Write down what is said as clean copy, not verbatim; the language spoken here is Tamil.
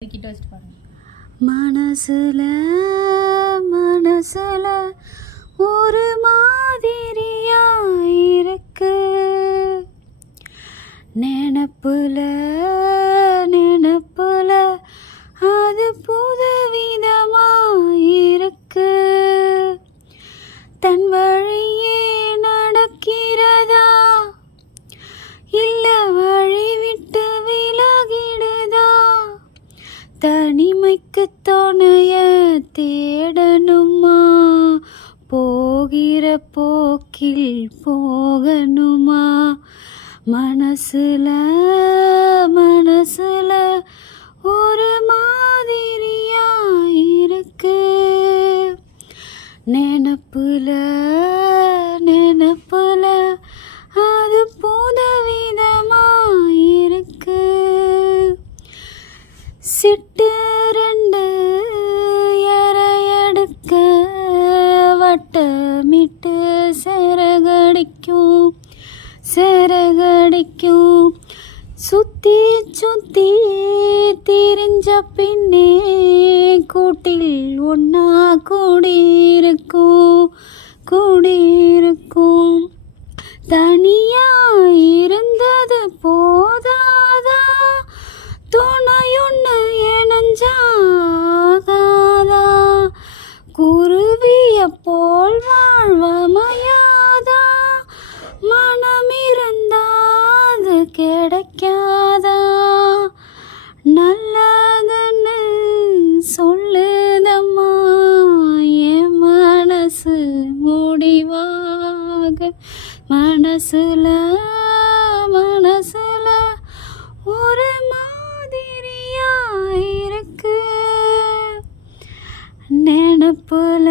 கிட்ட வச்சுட்டு பாருங்க. மனசுல மனசுல ஒரு மாதிரியா இருக்கு, நினப்புல நினப்புல அது புதுவிதமா இருக்கு. தன் வழியே நடக்கிறதா இல்ல வழி விட்டு விலகிடுதா, தனிமைக்கு துணைய தேடணுமா, போகிற போக்கில் போகணுமா. மனசுல மனசுல ஒரு மாதிரியா இருக்கு, நினப்புல நினப்புல அது புதுவிதமா இருக்கு. சிட்டு ரெண்டு எறையெடுக்க வட்டமிட்டு சிறகடிக்கும் சிறகடிக்கும், சுத்தி சுத்தி திரிஞ்ச பின்னே கூட்டில் ஒன்னா கூடியிருக்கும் கூடியிருக்கும். தனியா இருந்தது போதாதா, துணையொன்னு இணைஞ்சாகாதா, குருவிய போல் வாழ்வமையாதா, மனம் இருந்தாது கிடைக்காதா. நல்லதுன்னு சொல்லுதம்மா என் மனசு முடிவாக. மனசுல மனசுல ஒரு மாதிரியா இருக்கு, நினப்புல